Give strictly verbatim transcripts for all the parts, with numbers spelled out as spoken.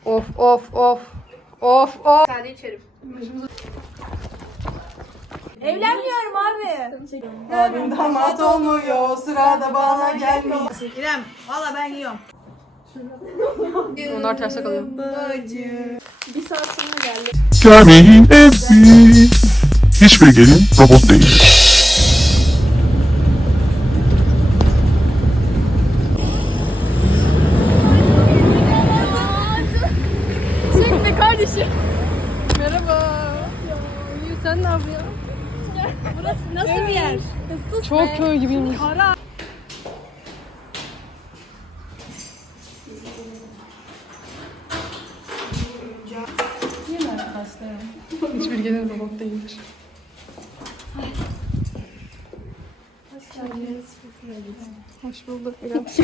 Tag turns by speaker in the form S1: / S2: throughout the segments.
S1: Of of of. Of of.
S2: Sade içerim. Evlenmiyorum abi.
S1: Abim damat olmuyor. Sırada bana gelmiyor.
S2: İrem valla ben yiyorum.
S1: Onlar terse kalıyor.
S2: Bir saat sonra geldi.
S3: Kamil'in evi. Hiçbir gelin robot değil.
S1: Çekme kardeşim. Merhaba. İyi, sen ne yapıyorsun?
S2: Burası nasıl bir yer?
S1: Çok köy gibiymiş. Hiçbir gelin robot değildir. Hoş bulduk.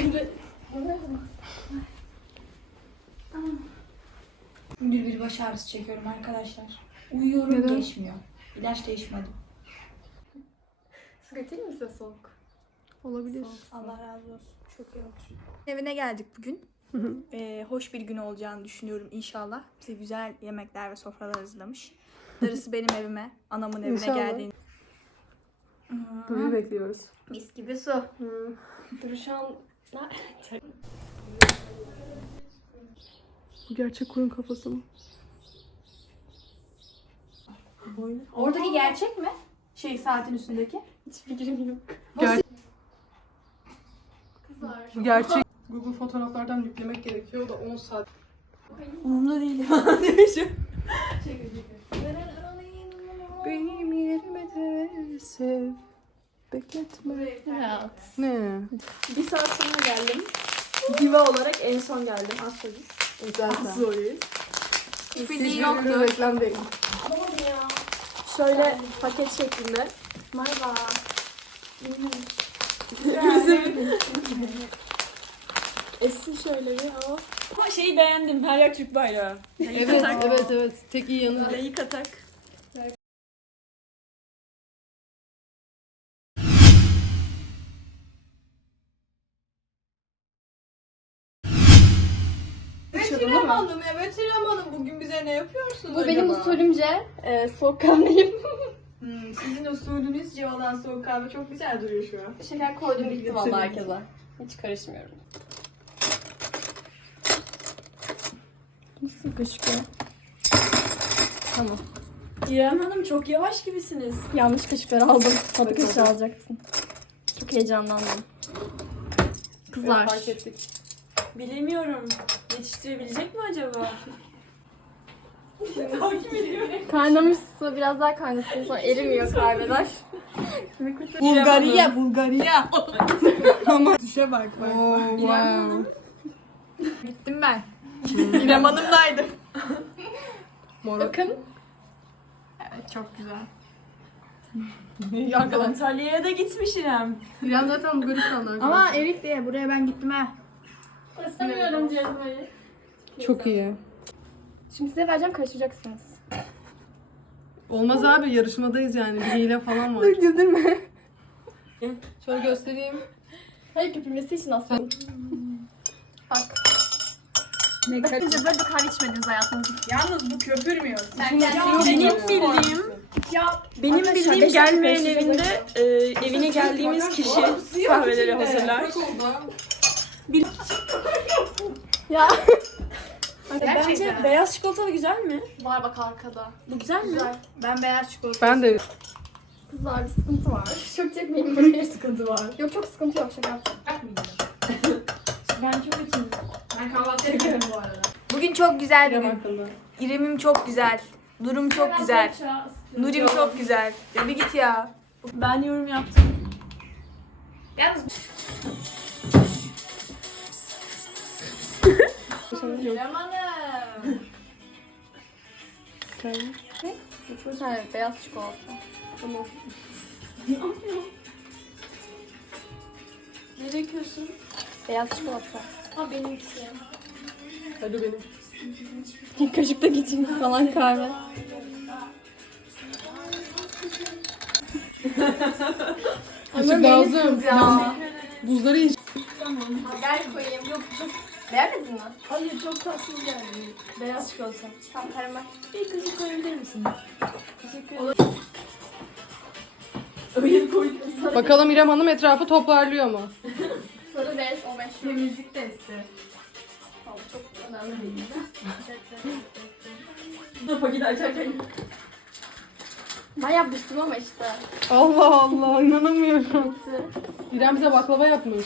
S2: Bir bir baş ağrısı çekiyorum arkadaşlar. Uyuyorum
S1: Neden?
S2: geçmiyor. İlaç değişmedim.
S1: Sıkıntı mı size soğuk? Olabilir.
S2: Allah razı olsun. Çok iyi olur. Evine geldik bugün. ee, hoş bir gün olacağını düşünüyorum inşallah. Bize güzel yemekler ve sofralar hazırlamış. Darısı benim evime, anamın evine
S1: İnşallah.
S2: geldiğini.
S1: Böyle bekliyoruz.
S2: Mis gibi su.
S1: Dur şu an... Bu gerçek koyun kafası mı?
S2: Oradaki gerçek mi? Şey saatin üstündeki.
S1: Hiçbir fikrim yok. Ger Bu gerçek. Google fotoğraflardan yüklemek gerekiyor. O da on saat.
S2: Umurumda değil.
S1: Benim yerime de sev. Bekletme. Ne?
S2: Bir saat sonra geldim. Diva olarak en son geldim. Astrolist.
S1: Zaten.
S2: Astrolist.
S1: Hiçbir yoktu. Reklam değil.
S2: Şöyle paket şeklinde. Merhaba. Esin şöyle bir hava.
S4: Ha şeyi beğendim. Her yer Türk bayrağı.
S1: Evet, evet, evet. Tek iyi yanı.
S4: Layık atak.
S2: Betülem Hanım ya Betülem Hanım bugün bize ne yapıyorsunuz
S5: Bu
S2: acaba?
S5: benim usulümce e, soğukkanlıyım.
S2: Hmm, sizin usulünüzce olan soğuk kahve çok güzel duruyor şu an.
S5: Şeker koydum bitti valla herkese. Hiç karışmıyorum. Nasıl kaşıkıyor? Tamam.
S4: İrem Hanım çok yavaş gibisiniz.
S5: Yanlış kaşıkları aldım. Tadı kaşığı alacaktın. Çok heyecanlandım. Kızlar.
S1: Fark ettik.
S4: Bilemiyorum. Yetiştirebilecek mi acaba? Takip ediyorum.
S5: Kaynamış su biraz daha kaynasın sonra erimiyor kahveler.
S2: Bulgarya, Bulgarya. Ama düşe bak bak.
S1: Oh, wow.
S2: Gittim ben. İrem Hanım'daydım.
S5: Bakın.
S2: Evet çok güzel.
S4: Antalya'ya da gitmiş İrem.
S1: İrem zaten Bulgaristan'dan.
S2: Ama Erik diye buraya ben gittim ha.
S5: İstemiyorum cezveyi.
S1: Çok iyi.
S5: Şimdi size vereceğim karıştıracaksınız.
S1: Olmaz abi, yarışmadayız yani. Bir hile falan var.
S5: Güldürme.
S1: Şöyle göstereyim.
S5: Hayır köpürmesi için aslında. Bak.
S2: Ne kadar...
S5: Önce böyle bir kahve içmediniz hayatınızda.
S2: Yalnız bu köpürmüyor. Sen
S4: Ya benim bildiğim,
S2: Ya
S4: benim
S5: Arkadaşlar,
S4: bildiğim
S5: beş
S4: gelmeyen
S5: dakika
S4: evinde e, evine geldiğimiz kişi kahveleri hazırlar.
S5: Ya.
S4: Bence beyaz çikolatalı güzel mi?
S5: Var bak arkada.
S4: Bu güzel mi?
S2: ben beyaz çikolata.
S1: Ben de
S5: Kızlar bir sıkıntı var. Çok çekmeyin buraya.
S2: sıkıntı var.
S5: Yok çok sıkıntı yok şaka yaptım.
S4: Ben çok açım.
S2: Ben kahvaltı yapıyorum bu arada. Bugün çok güzel bir gün.
S1: hakkında.
S2: İrem'im çok güzel. Durum çok güzel. Nurim çok güzel. Ya bir git ya.
S4: Ben yorum yaptım.
S2: Yalnız İrem Hanım.
S5: Ha, beyaz çikolata. Tamam.
S4: Ne döküyorsun?
S5: Beyaz çikolata.
S4: Ha benimkisi.
S1: Hadi benim.
S5: Kaşıkta geçeyim falan kahve.
S1: Açık lazım.
S5: Ya.
S1: Buzları iç.
S5: Gel koyayım. Yok çok Beğenmedin mi?
S4: Hayır çok tatsız geldi. Beyaz çikolata.
S5: Tam karamel.
S4: Bir kaşık koyabilir misin? Teşekkür ederim. Öyle koydum.
S1: Bakalım İrem Hanım etrafı toparlıyor mu?
S5: Sarı bez o meşhur.
S2: Temizlik testi.
S5: Çok önemli değil.
S4: Paketi açarken.
S5: Ben yapmıştım ama işte.
S1: Allah Allah inanamıyorum. İrem bize baklava yapmış.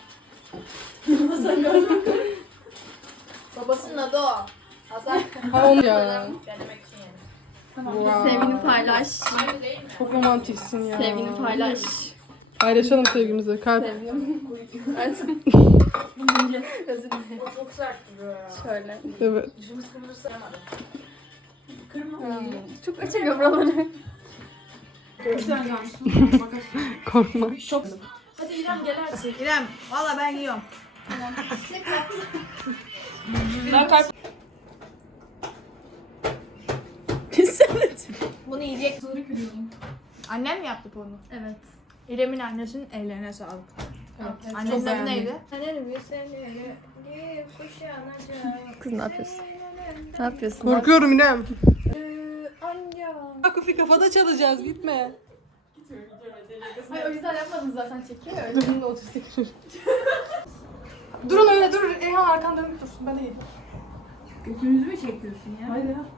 S2: Babasının adı o. Hazar.
S1: Ha onu ya.
S2: Denemek için yani.
S1: Wow.
S5: Sevgini paylaş.
S2: Aynı değil mi?
S1: Çok romantiksin ya.
S5: Sevgini paylaş.
S1: Paylaşalım sevgimizi. Kalp.
S5: Sevgilim. Evet. Özür dilerim.
S2: O çok sertti böyle.
S5: Şöyle.
S1: Evet.
S2: Dişimiz kırılırsa yamadı.
S5: Çok açık buraları.
S1: Korkma.
S4: Hadi İrem gel artık.
S2: İrem, valla ben yiyorum.
S4: Ben kalp.
S2: Bunu yiyecek. Annem mi yaptı bunu?
S5: Evet.
S2: İrem'in annesinin ellerine sağlık.
S1: Evet,
S2: Annenin
S1: çok
S2: adı
S1: beğendim.
S2: neydi?
S5: Kız ne yapıyorsun? Ne yapıyorsun?
S1: Korkuyorum İrem.
S2: Anca.
S1: Akufi kafada çalacağız gitme.
S5: Hayır o yüzden yapmadım zaten çekiyor.
S1: Önümde otur sekreter. Durun öyle dur. Eyhan arkan dönük dursun. Ben de yedim.
S2: Götünüzü mü çekiyorsun ya?
S1: Hayır ya.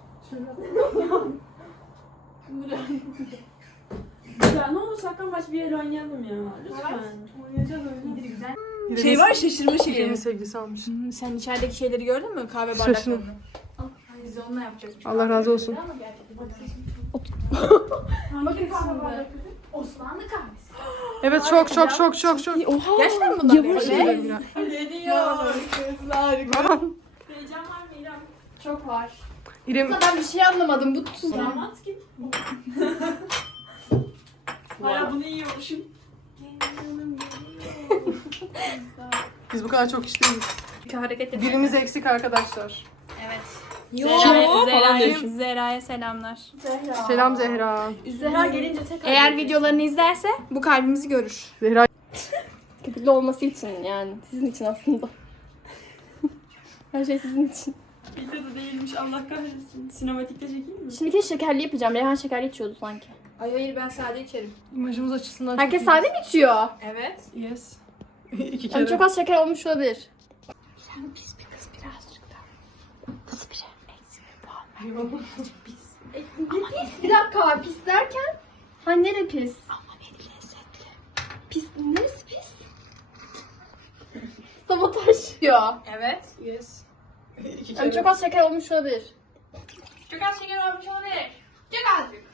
S4: Ya ne olur saklambaç bir yere oynayalım ya. Lütfen.
S1: Oynayacağız öyle.
S2: Güzel. Şey var şaşırma
S1: İrem'in
S2: şekeri.
S1: sevgilisi almış.
S2: Hmm, sen içerideki şeyleri gördün mü? Kahve
S1: Şaşırın.
S2: bardaklarını. Biz de onunla yapacağız.
S1: Allah razı olsun.
S2: Bakın kahve bardakları. Osmanlı kahvesi.
S1: Evet çok çok çok çok çok.
S2: Gerçekten mi bunlar?
S1: Yavaş
S2: Evet.
S1: İrem.
S4: Ne diyor?
S2: Kızlar.
S4: Heyecan var mı İrem?
S5: Çok var.
S1: İrem
S5: Ben bir şey anlamadım. Bu tuz.
S4: Damat kim? Hala bunu yiyormuşum.
S1: biz bu kadar çok işteyiz.
S2: Hareket edelim.
S1: Birimiz eksik arkadaşlar.
S2: Evet.
S4: Zehra-
S2: Zera'ya, Zera'ya selamlar.
S1: Selam Zehra.
S5: Zehra gelince tekrar.
S2: Eğer videolarını izlerse bu kalbimizi görür.
S1: Zehra
S5: Köpüklü olması için yani. Sizin için aslında. Her şey sizin için.
S4: Videoda değilmiş Allah kahretsin. Sinematikte çekeyim mi?
S5: Şimdiki şekerli yapacağım. Reyhan şekerli içiyordu sanki.
S2: Ay hayır ben sade içerim.
S1: imajımız açısından
S5: Herkes
S1: çok
S5: sade mi içiyor?
S2: Evet.
S1: iyi. Yes. İki
S5: Yani
S1: kere.
S5: çok az şeker olmuş olabilir. Bir dakika pis derken? Ha nere pis? Ama benim lezzetli. Pis neresi pis? Sabotaj diyor.
S2: Evet.
S1: Yes. İki
S5: Yani çok az şeker olmuş olabilir.
S2: Çok az şeker olmuş olabilir. Çok azıcık.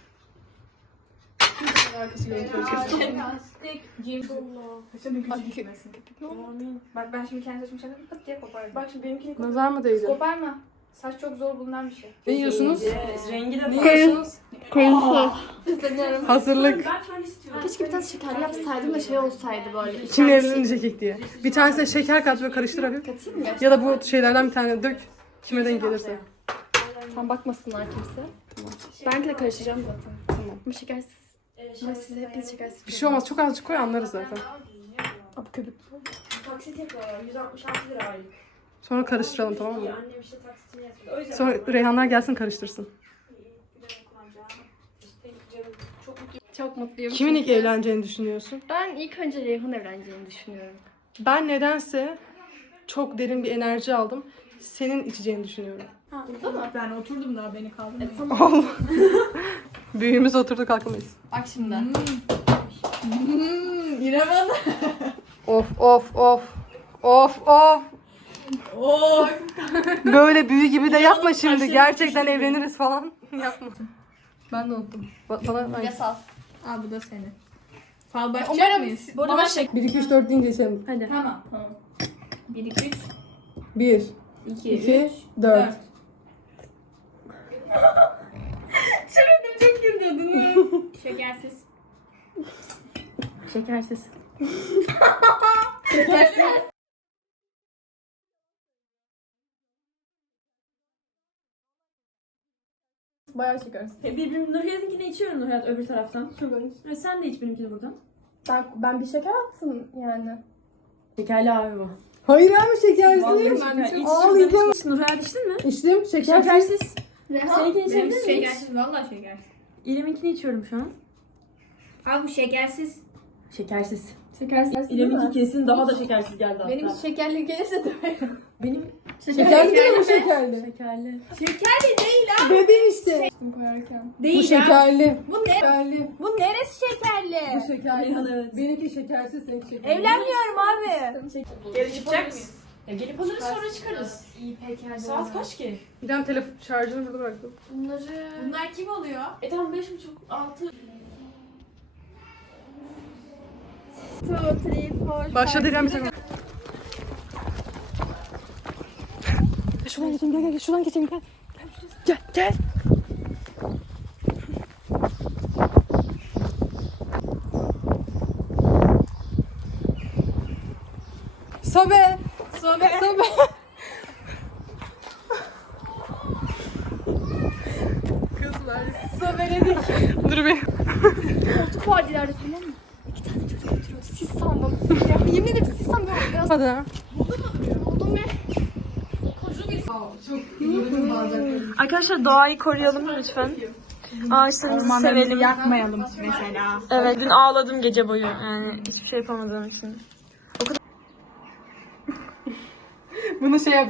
S2: Bak ben şimdi kendi saçımı çevirdim pıt diye kopardım.
S4: Bak şimdi benimkini
S1: Nazar mı değdi?
S2: Koparma. Saç çok zor bulunan bir şey.
S1: Ne yiyorsunuz?
S4: Yes, rengi de
S1: Ne yiyorsunuz?
S5: Kayısı. İstemiyorum.
S1: Hazırlık.
S4: Ben fön istiyorum.
S5: Keşke bir tane şekerli yapsaydım da şey olsaydı böyle.
S1: Kim evlenecek kek diye. Bir tanesine şeker kat ve karıştır hafif.
S5: Katayım mı?
S1: Ya da bu şeylerden bir tane dök. Kime denk gelirse.
S5: Tam bakmasınlar kimse. Benimki de karışacağım zaten.
S1: Tamam.
S5: Ama şekersiz. Ama siz hepiniz şekersiz.
S1: Bir şey olmaz. Çok azıcık koy anlarız zaten.
S5: Abi köpük.
S4: Taksit yapıyorlar. yüz altmış altı lira aylık.
S1: Sonra karıştıralım tamam mı?
S4: Annem işte taksitini yatırdı. O yüzden
S1: Sonra Reyhanlar gelsin karıştırsın.
S5: Çok mutluyum.
S1: Kimin ilk evleneceğini düşünüyorsun?
S5: Ben ilk önce Reyhan evleneceğini düşünüyorum.
S1: Ben nedense çok derin bir enerji aldım. Senin içeceğini düşünüyorum.
S2: Burada mı? Ben oturdum daha beni kaldırmayın.
S1: Allah. Büyüğümüz oturdu kalkamayız.
S5: Bak şimdi.
S2: Hmm, İrem Hanım.
S1: Of of of. Of of.
S2: Of.
S1: Böyle büyü gibi de yapma şimdi. Gerçekten evleniriz falan. Yapma. Ben de unuttum. Ba- Bana
S5: Bir de sal.
S2: Al bu da senin. Fal bakacak
S5: Umarım
S2: mıyız?
S5: bana şek...
S1: bir iki üç dört deyince içelim.
S5: Hadi.
S2: Tamam. bir iki üç
S1: bir
S2: iki
S1: iki
S2: üç
S1: dört.
S2: dört.
S5: Çevirdim çok güldürdün.
S2: Şekersiz.
S5: Şekersiz. Bayağı şekersiz.
S4: E, Birbirimin Nurhayat'ınkini içiyorum Nurhayat öbür taraftan. E, sen de iç benimkini buradan.
S5: Ben, ben bir şeker attım yani.
S4: Şekerli abi bu.
S1: Hayır ama şekersiz. Ağlayacağım.
S4: Nurhayat içtin mi?
S1: İçtim şekersiz.
S4: Şekersiz.
S2: Reha,
S4: Seninkini içebilir
S2: benim
S4: miyiz?
S2: şekersiz, valla şekersiz.
S4: İrem'inkini içiyorum şu an.
S2: Abi bu şekersiz.
S4: Şekersiz.
S5: Şekersiz.
S4: İrem'inki kesin daha da şekersiz geldi hatta.
S2: Benim şekerli gelirse de
S4: Benim
S1: Şekerli değil mi şekerli?
S4: şekerli.
S2: şekerli değil abi.
S1: Dedin işte.
S5: Koyarken.
S1: Bu
S2: Değil abi.
S1: şekerli.
S2: Bu ne?
S1: Şekerli.
S2: Bu neresi şekerli?
S1: Bu şekerli.
S4: Evet.
S1: Benimki şekersiz, seninki şekerli.
S2: Evlenmiyorum abi.
S4: Geri çıkacak mıyız? Ya gelip alırız sonra çıkarız.
S5: İyi pekala.
S4: Saat kaç ki?
S1: İrem telefon şarjını burada bıraktım.
S5: Bunları...
S2: Bunlar kim oluyor?
S4: E tamam beş buçuk altı.
S5: Two, three, four,
S1: Başladı İrem bir sakın. Şuradan geçeyim gel gel şuradan geçeyim gel. Gel gel. Sobe.
S2: Sobe.
S1: Sobe. Kızlar.
S2: Sobeledik.
S1: Dur bir.
S5: Koltuk vadilerde tamam mı? İki tane çocuk oturuyor. Siz sandım. Ya, yemin ederim siz sandım. Biraz
S1: Hadi.
S5: buldum ve
S4: Arkadaşlar doğayı koruyalım lütfen. Ağaçlarımızı sevelim.
S2: Yakmayalım mesela.
S4: Evet dün ağladım gece boyu yani hiçbir şey yapamadığım için.
S1: Bunu şey yap.